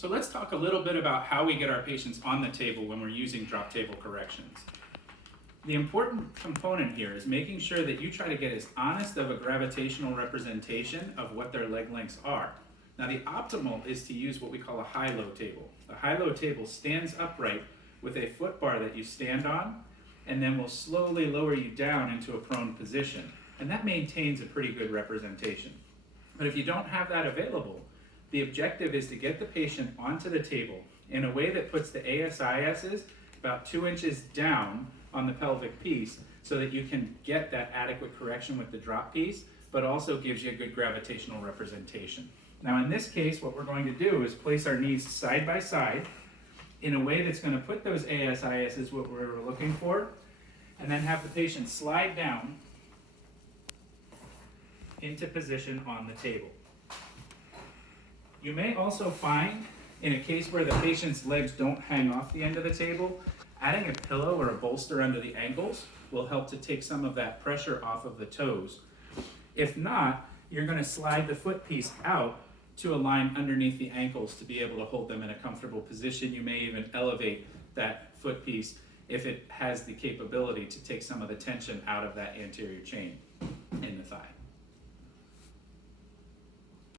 So let's talk a little bit about how we get our patients on the table when we're using drop table corrections. The important component here is making sure that you try to get as honest of a gravitational representation of what their leg lengths are. Now the optimal is to use what we call a high-low table. The high-low table stands upright with a foot bar that you stand on, and then will slowly lower you down into a prone position. And that maintains a pretty good representation. But if you don't have that available, the objective is to get the patient onto the table in a way that puts the ASISs about 2 inches down on the pelvic piece so that you can get that adequate correction with the drop piece, but also gives you a good gravitational representation. Now in this case, what we're going to do is place our knees side by side in a way that's going to put those ASISs what we're looking for, and then have the patient slide down into position on the table. You may also find, in a case where the patient's legs don't hang off the end of the table, adding a pillow or a bolster under the ankles will help to take some of that pressure off of the toes. If not, you're going to slide the foot piece out to align underneath the ankles to be able to hold them in a comfortable position. You may even elevate that foot piece if it has the capability to take some of the tension out of that anterior chain.